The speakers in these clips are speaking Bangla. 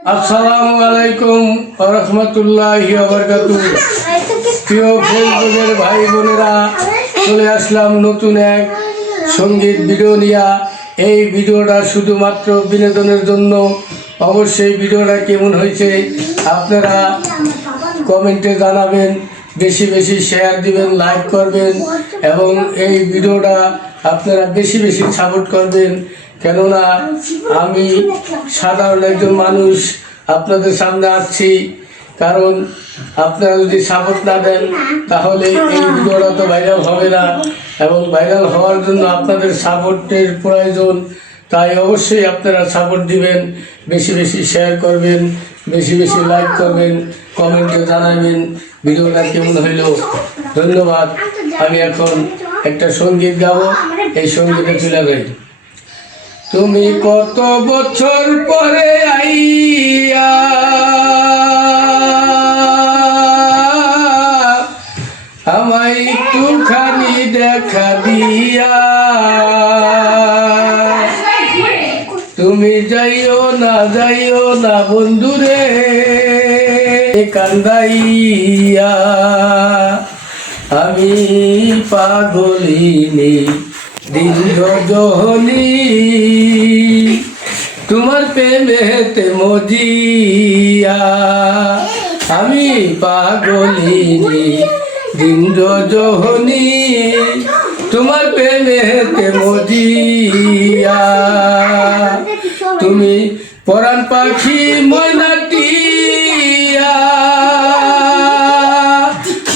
আসসালামু আলাইকুম ওয়া রাহমাতুল্লাহি ওয়া বারাকাতুহু। প্রিয় ফেসবুকের ভাই বোনেরা, চলে আসলাম নতুন এক সঙ্গীত ভিডিও নিয়ে। এই ভিডিওটা শুধুমাত্র বিনোদনের জন্য। অবশ্যই ভিডিওটা কেমন হয়েছে আপনারা কমেন্টে জানাবেন, বেশি বেশি শেয়ার দিবেন, লাইক করবেন এবং এই ভিডিওটা আপনারা বেশি বেশি সাপোর্ট করবেন। কেননা আমি সাধারণ একজন মানুষ আপনাদের সামনে আসছি, কারণ আপনারা যদি সাপোর্ট না দেন তাহলে এই ভিডিওটা তো ভাইরাল হবে না, এবং ভাইরাল হওয়ার জন্য আপনাদের সাপোর্টের প্রয়োজন। তাই অবশ্যই আপনারা সাপোর্ট দিবেন, বেশি বেশি শেয়ার করবেন, বেশি বেশি লাইক করবেন, কমেন্টে জানাবেন ভিডিওটা কেমন হইল। ধন্যবাদ। আমি এখন একটা সঙ্গীত গাবো, এই সঙ্গীতে চলে যাই। তুমি কত বছর পরে আইয়া আমায় একটুখানি দেখা দিয়া, তুমি যাইও না বন্ধুরে কান্দাইয়া। আমি পাগলিনী দিন রজনী, তোমার প্রেমেতে মজিয়া। আমি পাগলিনী দিন রজনী, তোমার প্রেমেতে মজিয়া। তুমি পরাণ পাখি ময়নাটিয়া,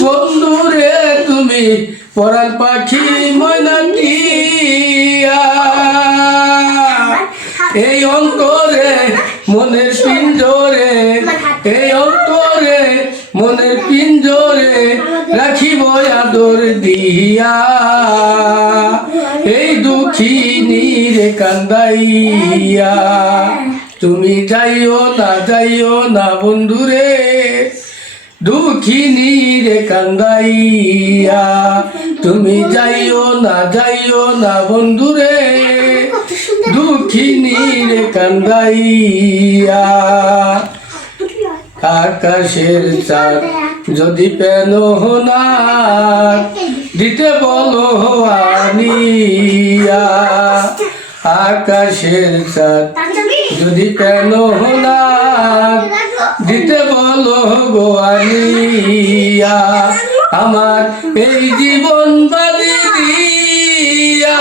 বন্ধুরে তুমি পরাণ পাখি ময়নাটিয়া। এই অন্তরে মনের পিঞ্জরে, এই অন্তরে মনের পিঞ্জরে রাখিব আদর দিয়া। এই দুঃখিনী রে কান্দাইয়া, তুমি যাইও না বন্ধুরে দুঃখিনী রে কান্দাইয়া। তুমি যাইও না বন্ধুরে দুঃখিনী রে কান্দাইয়া। আকাশের চাঁদ যদি পেন না দিতে বলো আনিয়া, আকাশের চাঁদ যদি পেন না দিতে বলো গো আনিয়া। আমার এই জীবন বাদি দিয়া,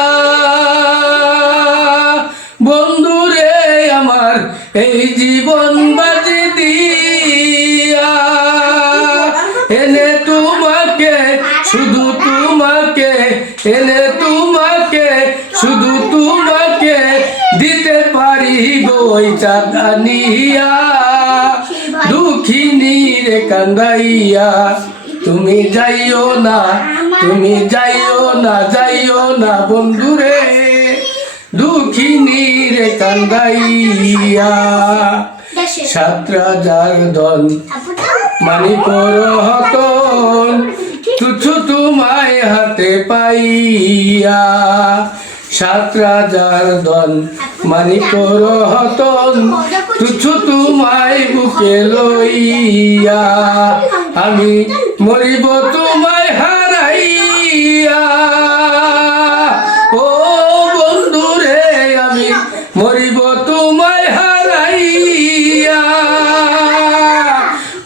বন্ধুরে আমার এই জীবন বাদি দিয়া। এনে তোমাকে শুধু তোমাকে, এনে তোমাকে শুধু তোমাকে দিতে পারি বই চাঁদানিয়া। দুঃখিনী রে কান্দাইয়া, তুমি যাইও না বন্ধুরে দুঃখিনী রে কান্দাইয়া। 7 রাজার দল মানিক রতন, তুচ্ছ তোমায় হাতে পাইয়া। 7 রাজার দল মানিক রতন, তুচ্ছ তোমায় বুকে লইয়া। আমি মরিব তোমায় হারাইয়া, ও বন্ধুরে আমি মরিব তোমায় হারাইয়া।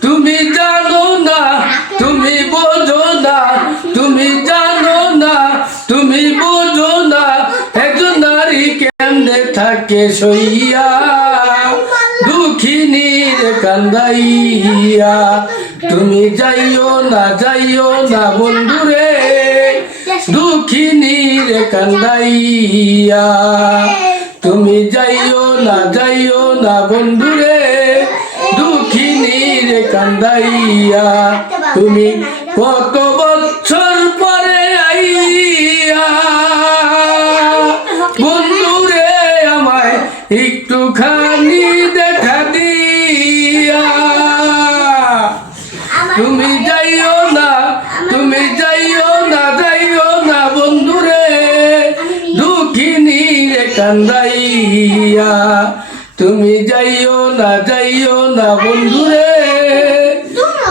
তুমি জানো না, তুমি বোঝো না, তুমি জানো না, তুমি বোঝো না, একজন নারী কেমনে থাকে সইয়া। দুঃখিনী রে কান্দাইয়া, তুমি যাইও না বন্ধুরে দুঃখিনী রে কান্দাইয়া। তুমি যাইও না বন্ধুরে দুঃখিনী রে কান্দাইয়া। তুমি কত বছর পরে আইয়া, বন্ধুরে আমায় একটুখানি দেখা দিয়া। তুমি যাইও না বন্ধুরে দুঃখিনী রে কান্দাইয়া। তুমি যাইও যাইও না বন্ধুরে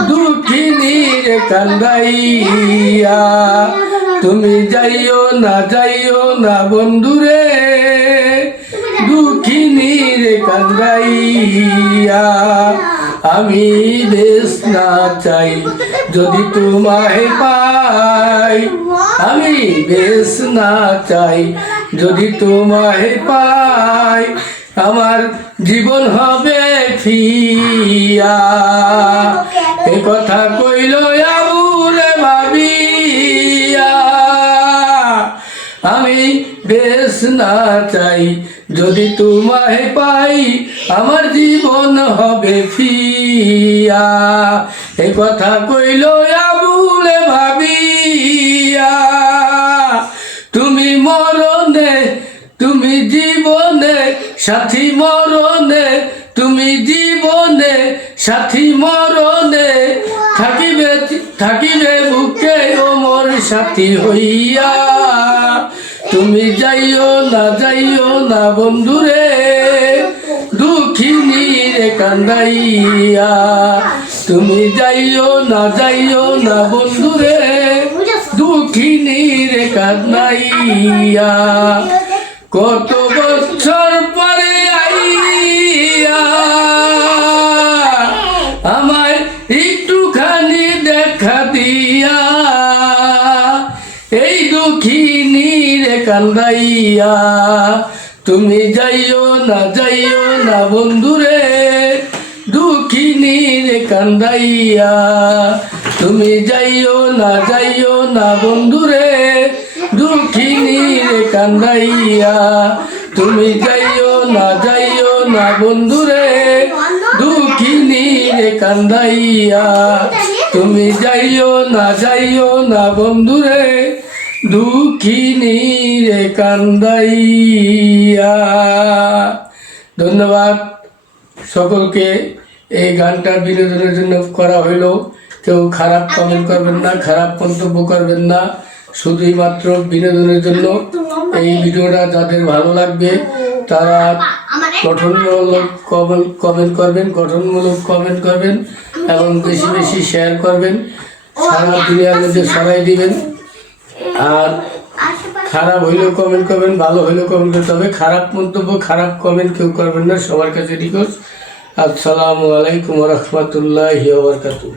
দুঃখিনীর কান্দাইয়া। তুমি যাইও না বন্ধুরে দুঃখিনীর কান্দাইয়া। আমি বেশ না চাই যদি তোমায় পাই, আমি বেশ না চাই যদি তোমায় পাই, আমার জীবন হবে ফিয়া। এ কথা কইল আবুলে ভাবিয়া। আমি বেশ না চাই যদি তোমায় পাই, আমার জীবন হবে ফিয়া। এ কথা কইল আবুলে ভাবিয়া। তুমি মরণে তুমি জীবনে সাথী মরণে, তুমি জীবনে সাথী মরণে থাকিবে বুকে ওমর সাথী হইয়া। তুমি যাইও না বন্ধুরে দুঃখিনীর কান্দাইয়া। তুমি যাইও না বন্ধুরে দুঃখিনীর কান্দাইয়া। কত বছর পরে আইয়া আমায় একটুখানি দেখা দিয়া, এই দুঃখিনীর কান্দাইয়া। তুমি যাইও না বন্ধুরে দুঃখিনীর কান্দাইয়া। তুমি যাইও না বন্ধুরে দুঃখিনীর কান্দাইয়া। তুমি যাইও না বন্ধুরে দুঃখিনীর কান্দাইয়া। তুমি যাইও না বন্ধুরে দুঃখিনীর কান্দাইয়া। ধন্যবাদ সকলকে। এই গানটা বিনোদনের জন্য করা হইল। কেউ খারাপ কমেন্ট করবেন না, খারাপ মন্তব্য করবেন না, শুধুই মাত্র বিনোদনের জন্য। এই ভিডিওটা যাদের ভালো লাগবে তারা গঠনমূলক কমেন্ট করবেন এবং বেশি বেশি শেয়ার করবেন, সারা দুনিয়ার মধ্যে ছড়াই দিবেন। আর খারাপ হইলেও কমেন্ট করবেন, ভালো হইলেও কমেন্ট করতে হবে। খারাপ মন্তব্য খারাপ কমেন্ট কেউ করবেন না, সবার কাছে রিকোয়েস্ট। আসসালামু আলাইকুম ওয়া রাহমাতুল্লাহি ওয়া বারাকাতুহু।